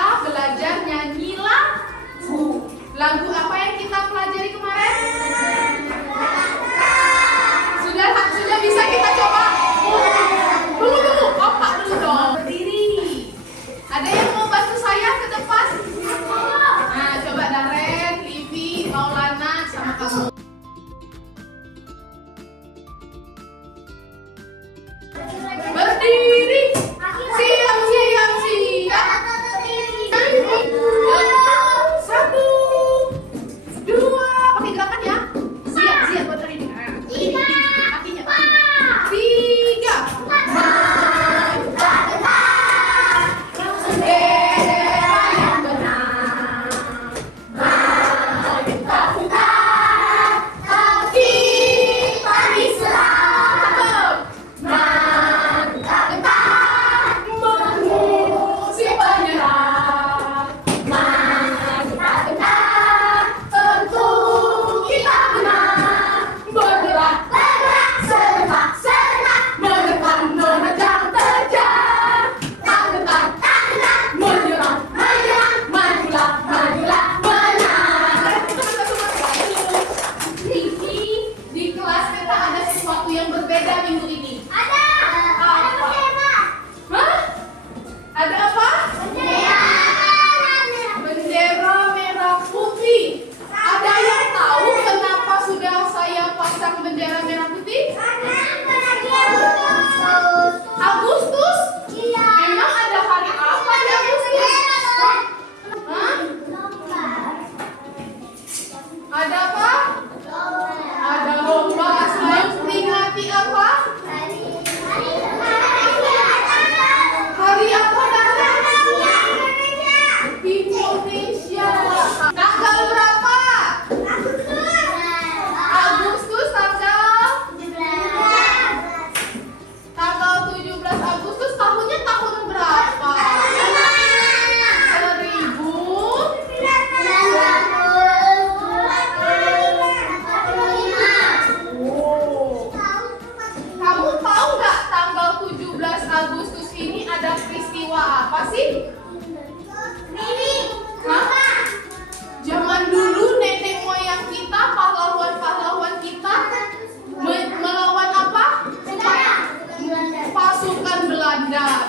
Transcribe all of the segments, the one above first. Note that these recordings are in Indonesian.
kita belajar nyanyi lagu. Lagu apa yang kita pelajari kemarin? Sudah bisa kita coba? Tunggu, opak dulu dong. Berdiri. Ada yang mau bantu saya ke depan? Nah, coba Daren, Livi, Maulana, sama kamu. Berdiri. Siap. Satu, dua, pakai gerakan ya. Siap buat hari ini. Tiga. Tiga.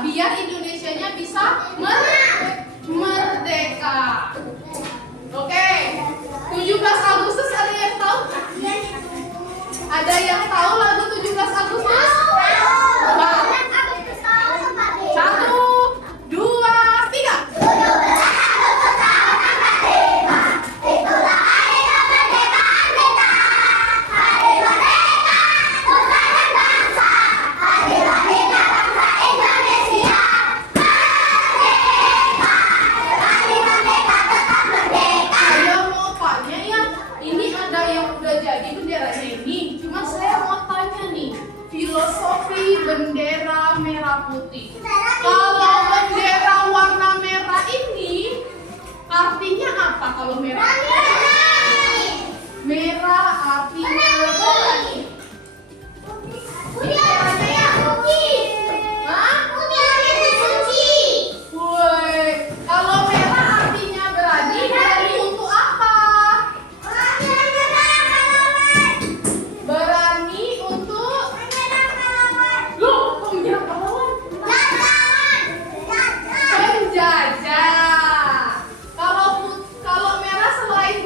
Biar Indonesianya bisa merdeka. Oke, 17 Agustus ada yang tahu? Ada yang tahu lagu 17 Agustus? Satu, dua, tiga. Filosofi bendera merah putih. Kalau bendera warna merah ini artinya apa kalau merah? Merah artinya berani. Kalau merah artinya berani, berani untuk apa? Berani untuk penjajah. Kalau merah selain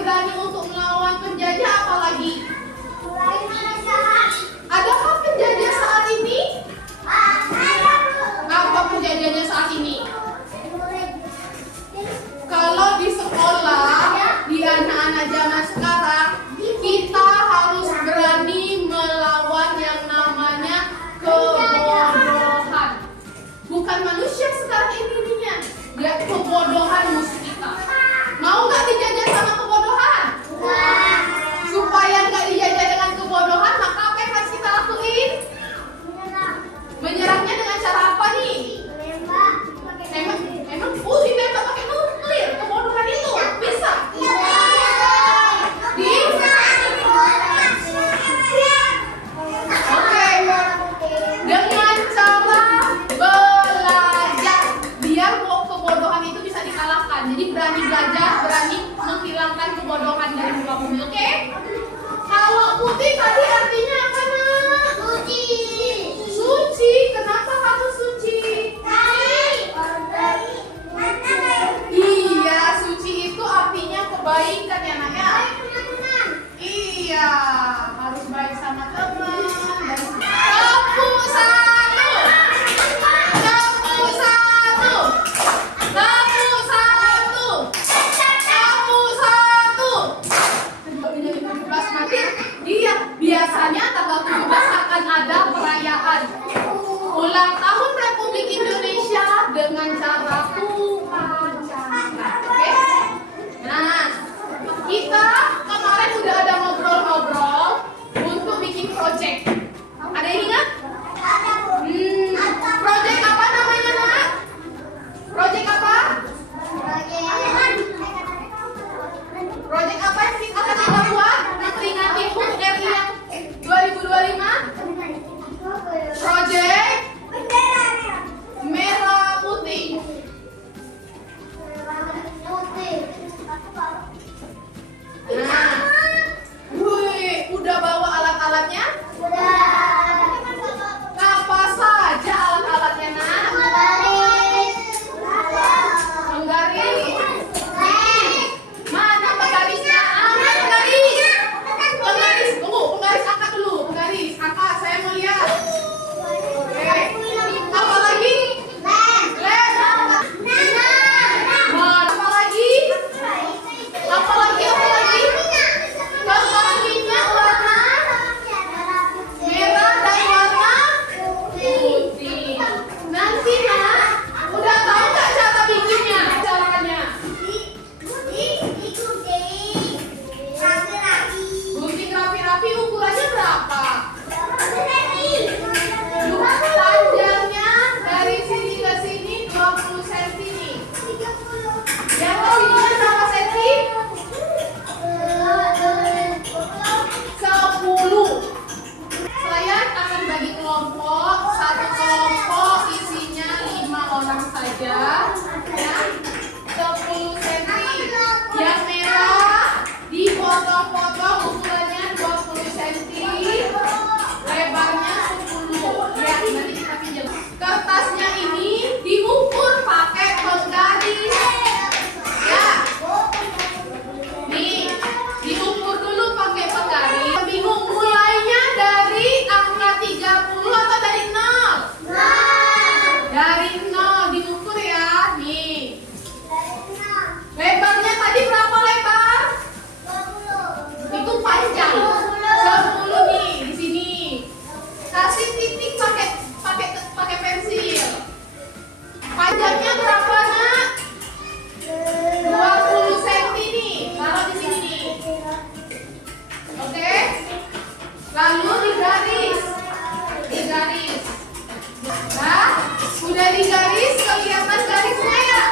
Sudah digaris, kelihatan garisnya ya?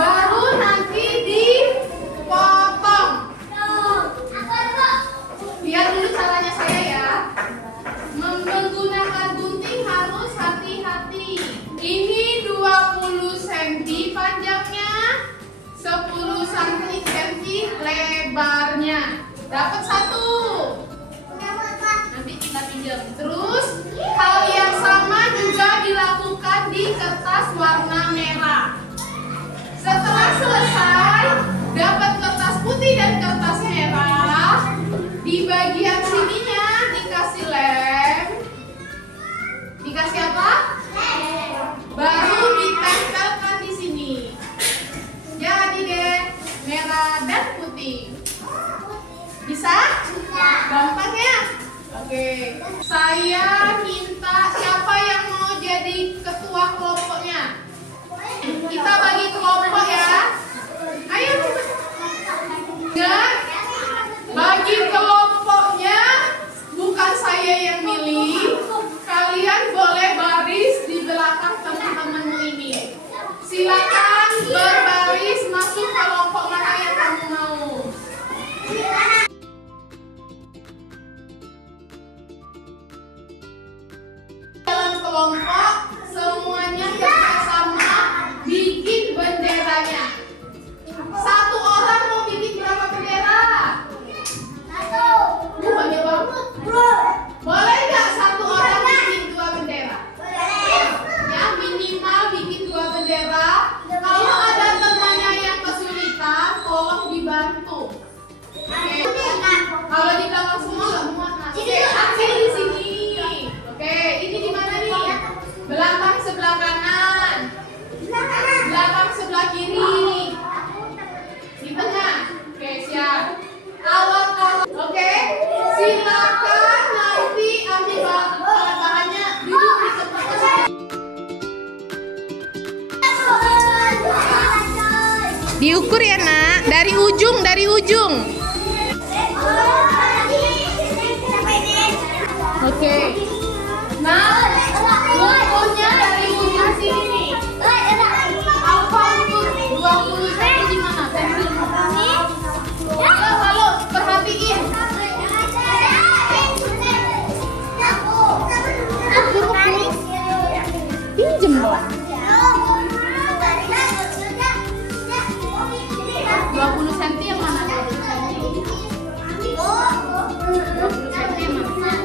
Baru nanti dipotong. Lihat dulu caranya saya ya. Menggunakan gunting harus hati-hati. Ini 20 cm panjangnya, 10 cm lebarnya. Dapat satu. Nanti kita pinjam. Terus hal yang sama juga dilakukan di kertas warna merah. Setelah selesai, dapat kertas putih dan kertas merah. Di bagian sininya dikasih lem. Dikasih apa? Baru ditempelkan di sini. Jadi deh, merah dan putih. Bisa? Gampang ya? Oke. Saya minta siapa yang mau jadi ketua kelompoknya? Kita bagi kelompok ya. Ayo. Dan bagi kelompoknya bukan saya yang milih. Kalian boleh baris di belakang teman-temanmu ini. Silakan berbaris masuk kelompok mana yang kamu mau. Dalam kelompok semuanya bersama bikin benderanya. Satu orang mau bikin berapa bendera? Banyak banget. Boleh nggak satu orang bikin 2 bendera? Ya minimal bikin 2 bendera. Kalau ada temannya yang kesulitan, tolong dibantu. Oke. Kalau di belakang semua nggak muat. Oke, ambil di sini. Oke, ini di mana nih? Belakang sebelah kanan. Belakang sebelah kiri. Di tengah. Oke, siap. Alat-alat. Oke, silakan nanti ambil bahan-bahannya duduk di tempat. Diukur ya nak, dari ujung. Oke. Nah, ukurnya dari ujung sini nih. Apa ukur 20 cm di mana? Halo, perhatiin. Pinjem dong. 20 cm yang mana? 20 cm. 20 cm yang mana?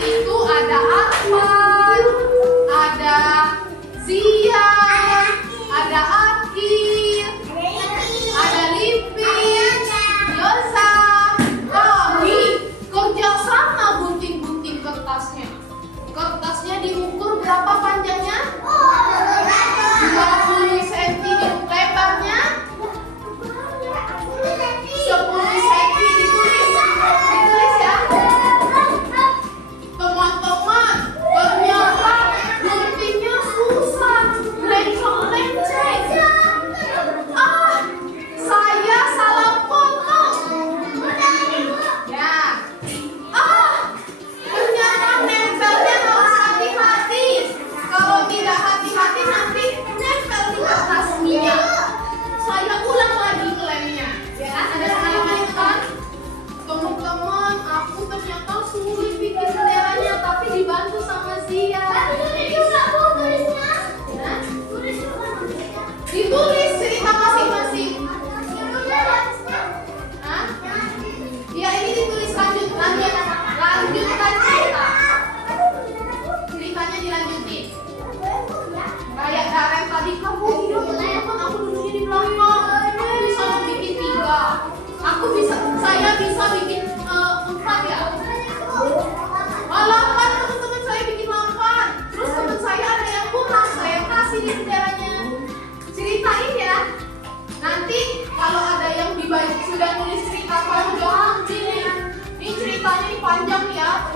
itu ada Arfan, ada Zia, ada Akil, ada Lipin, Yosa. Kami kerja sama gunting-gunting kertasnya. Kertasnya diukur berapa panjangnya? 20 cm. Lebarnya 10 cm. Ditulis ya. Teman-teman, ternyata guntingnya susah, lencong-lenceng. Saya salah potong. Ya. Ternyata nempelnya harus hati-hati. Kalau tidak hati-hati nanti nempel di kertas minyak. Saya ulang lagi ngelemnya. Ya, ada pengalaman itu kan? Teman-teman, aku ternyata sulit bikin benderanya, tapi dibantu sama Zia. Ditulis cerita masing-masing. Hah? Ya, ini ditulis lanjutkan cerita. Ceritanya dilanjutin. Kayak Darren tadi, kamu hidup teman-teman, aku duduknya di belakang. Aku bisa bikin 3. Saya bisa bikin 4 ya. 8, teman-teman, saya bikin 8. Terus teman saya ada yang kurang, saya kasih di benderanya. Ceritain ya. Nanti kalau ada yang sudah nulis cerita kamu jangan sini. Ini ceritanya ini panjang ya.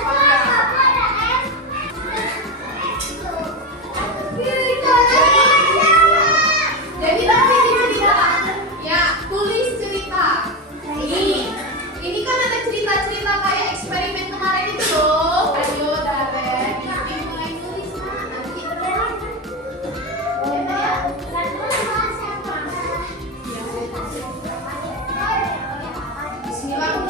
Panjang. Jadi nanti di cerita ya tulis cerita. Ini kan ada cerita-cerita kayak eksperimen kemarin itu loh. Ayo Daren, nanti mulai tulis nanti. Bismillah.